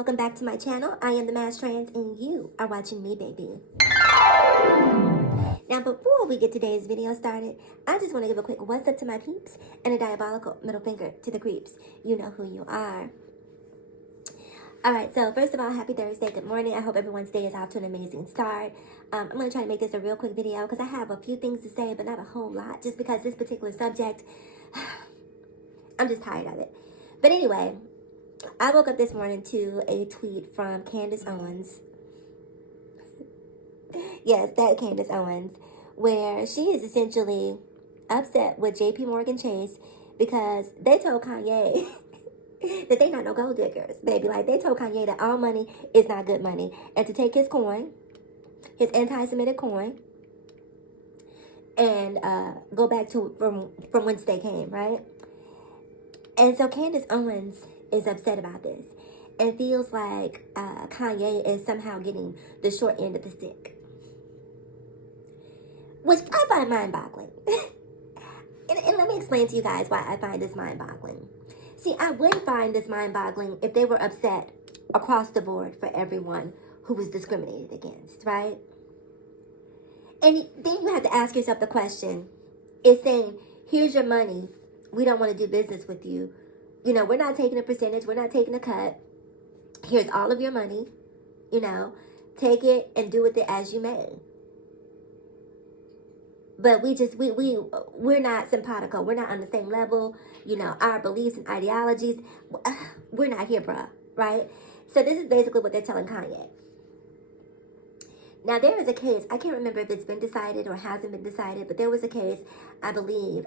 welcome back to my channel. I am the Mass Trans and you are watching me, baby. Now, before we get today's video started, I just want to give a quick what's up to my peeps and a diabolical middle finger to the creeps. You know who you are. Alright, so first of all, happy Thursday. Good morning. I hope everyone's day is off to an amazing start. I'm going to try to make this a real quick video because I have a few things to say, but not a whole lot, just because this particular subject, I'm just tired of it. But anyway, I woke up this morning to a tweet from Candace Owens. Yes, that Candace Owens, where she is essentially upset with JP Morgan Chase because they told Kanye that they not no gold diggers, baby. Like, they told Kanye that all money is not good money, and to take his coin, his anti-Semitic coin, and go back to from whence they came, right? And so Candace Owens is upset about this and feels like Kanye is somehow getting the short end of the stick, which I find mind-boggling. and let me explain to you guys why I find this mind-boggling. See, I would find this mind-boggling if they were upset across the board for everyone who was discriminated against, right? And then you have to ask yourself the question, is saying, here's your money, we don't want to do business with you. You know, we're not taking a percentage, we're not taking a cut. Here's all of your money, you know, take it and do with it as you may. But we're not simpatico. We're not on the same level. You know, our beliefs and ideologies, we're not here, bruh, right? So this is basically what they're telling Kanye. Now, there is a case, I can't remember if it's been decided or hasn't been decided, but there was a case, I believe,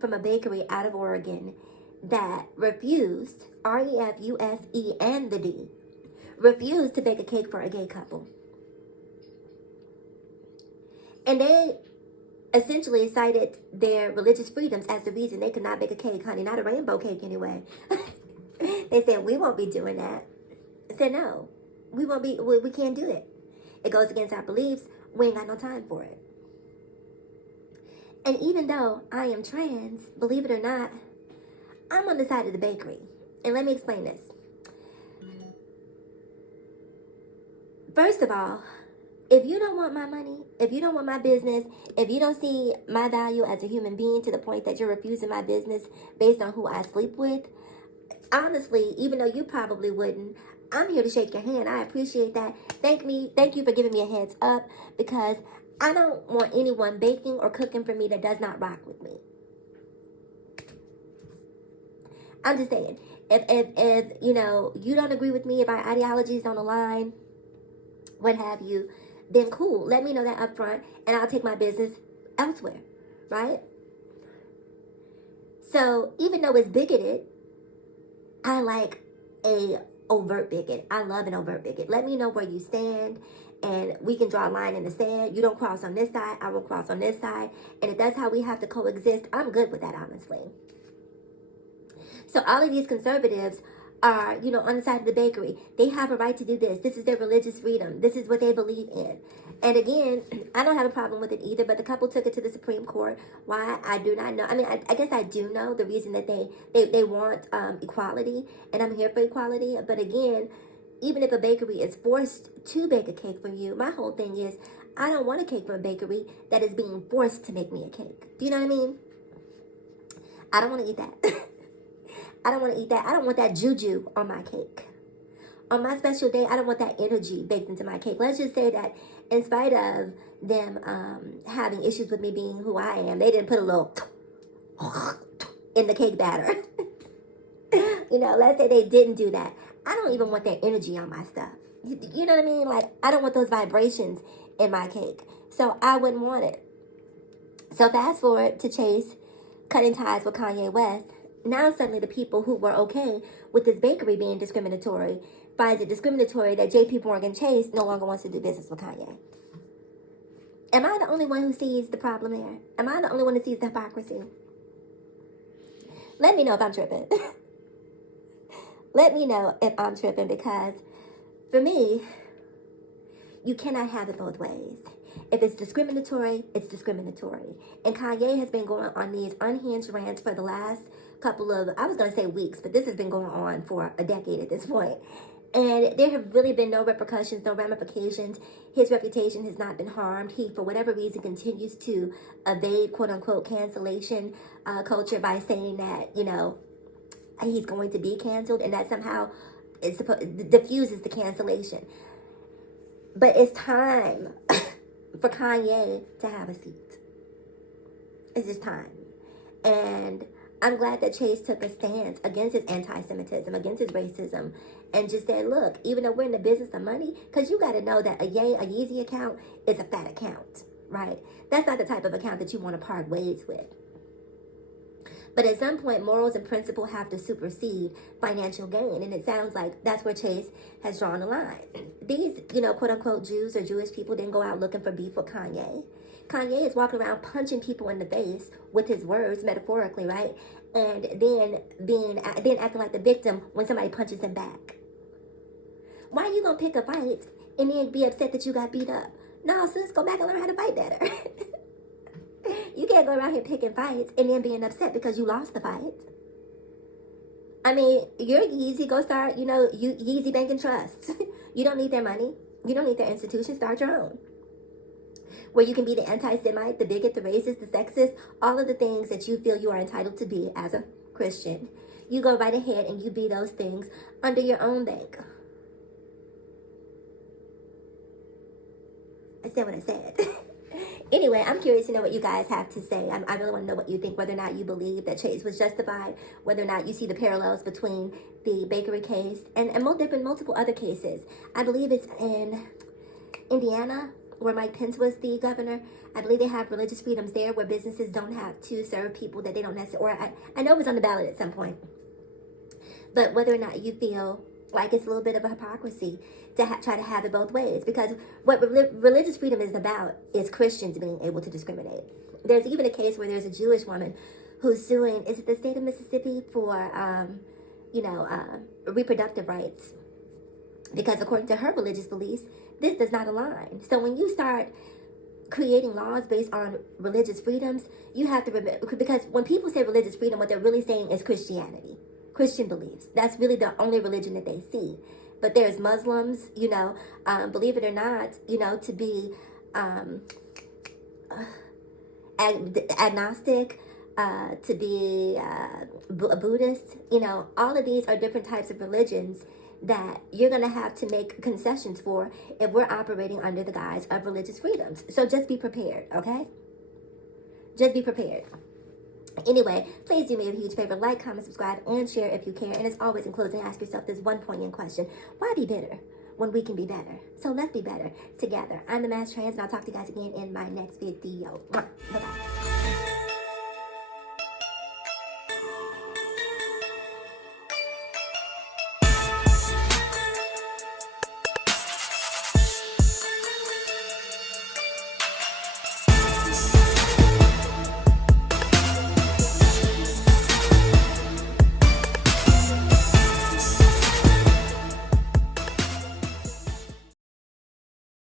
from a bakery out of Oregon that refused, R-E-F-U-S-E and the D, refused to bake a cake for a gay couple. And they essentially cited their religious freedoms as the reason they could not bake a cake, honey, not a rainbow cake anyway. They said, we won't be doing that. I said, no, we can't do it. It goes against our beliefs. We ain't got no time for it. And even though I am trans, believe it or not, I'm on the side of the bakery. And let me explain this. First of all, if you don't want my money, if you don't want my business, if you don't see my value as a human being to the point that you're refusing my business based on who I sleep with, honestly, even though you probably wouldn't, I'm here to shake your hand. I appreciate that. Thank you for giving me a heads up, because I don't want anyone baking or cooking for me that does not rock with me. I'm just saying, if you know, you don't agree with me, if our ideologies don't align, what have you, then cool. Let me know that up front, and I'll take my business elsewhere, right? So even though it's bigoted, I like a overt bigot. I love an overt bigot. Let me know where you stand, and we can draw a line in the sand. You don't cross on this side, I won't cross on this side. And if that's how we have to coexist, I'm good with that, honestly. So all of these conservatives are, you know, on the side of the bakery. They have a right to do this. This is their religious freedom. This is what they believe in. And again, I don't have a problem with it either, but the couple took it to the Supreme Court. Why? I do not know. I mean, I guess I do know the reason that they want equality, and I'm here for equality. But again, even if a bakery is forced to bake a cake for you, my whole thing is, I don't want a cake from a bakery that is being forced to make me a cake. Do you know what I mean? I don't want to eat that. I don't want to eat that. I don't want that juju on my cake. On my special day, I don't want that energy baked into my cake. Let's just say that in spite of them having issues with me being who I am, they didn't put a little in the cake batter. You know, let's say they didn't do that. I don't even want that energy on my stuff. You know what I mean? Like, I don't want those vibrations in my cake. So I wouldn't want it. So fast forward to Chase cutting ties with Kanye West. Now suddenly the people who were okay with this bakery being discriminatory finds it discriminatory that JP Morgan Chase no longer wants to do business with Kanye. Am I the only one who sees the problem there? Am I the only one who sees the hypocrisy? Let me know if I'm tripping. Let me know if I'm tripping, because for me, you cannot have it both ways. If it's discriminatory, it's discriminatory. And Kanye has been going on these unhinged rants for the last couple of, I was going to say weeks, but this has been going on for a decade at this point. And there have really been no repercussions, no ramifications. His reputation has not been harmed. He, for whatever reason, continues to evade quote-unquote cancellation culture by saying that, you know, he's going to be canceled, and that somehow diffuses the cancellation. But it's time for Kanye to have a seat. It's just time. And I'm glad that Chase took a stance against his anti-Semitism, against his racism, and just said, look, even though we're in the business of money, because you got to know that a Yeezy account is a fat account, right? That's not the type of account that you want to part ways with. But at some point, morals and principle have to supersede financial gain. And it sounds like that's where Chase has drawn a line. These, you know, quote-unquote Jews or Jewish people didn't go out looking for beef with Kanye. Kanye is walking around punching people in the face with his words, metaphorically, right? And then acting like the victim when somebody punches him back. Why are you going to pick a fight and then be upset that you got beat up? No, sis, go back and learn how to fight better. You can't go around here picking fights and then being upset because you lost the fight. I mean, you're Yeezy. Go start, you know, Yeezy Bank and Trust. You don't need their money. You don't need their institution. Start your own. Where you can be the anti-Semite, the bigot, the racist, the sexist, all of the things that you feel you are entitled to be as a Christian. You go right ahead and you be those things under your own bank. I said what I said. Anyway, I'm curious to know what you guys have to say. I really want to know what you think, whether or not you believe that Chase was justified, whether or not you see the parallels between the bakery case and multiple other cases. I believe it's in Indiana, where Mike Pence was the governor. I believe they have religious freedoms there where businesses don't have to serve people that they don't necessarily, or I know it was on the ballot at some point. But whether or not you feel like it's a little bit of a hypocrisy to try to have it both ways, because what religious freedom is about is Christians being able to discriminate. There's even a case where there's a Jewish woman who's suing, is it the state of Mississippi, for, reproductive rights, because according to her religious beliefs, this does not align. So when you start creating laws based on religious freedoms, you have to remember, because when people say religious freedom, what they're really saying is Christianity, Christian beliefs. That's really the only religion that they see. But there's Muslims, you know, believe it or not, you know, to be agnostic, to be a Buddhist, you know, all of these are different types of religions that you're going to have to make concessions for if we're operating under the guise of religious freedoms. So just be prepared, okay? Just be prepared. Anyway, please do me a huge favor. Like, comment, subscribe, and share if you care. And as always, in closing, ask yourself this one poignant question. Why be bitter when we can be better? So let's be better together. I'm the Mass Trans, and I'll talk to you guys again in my next video. Bye-bye.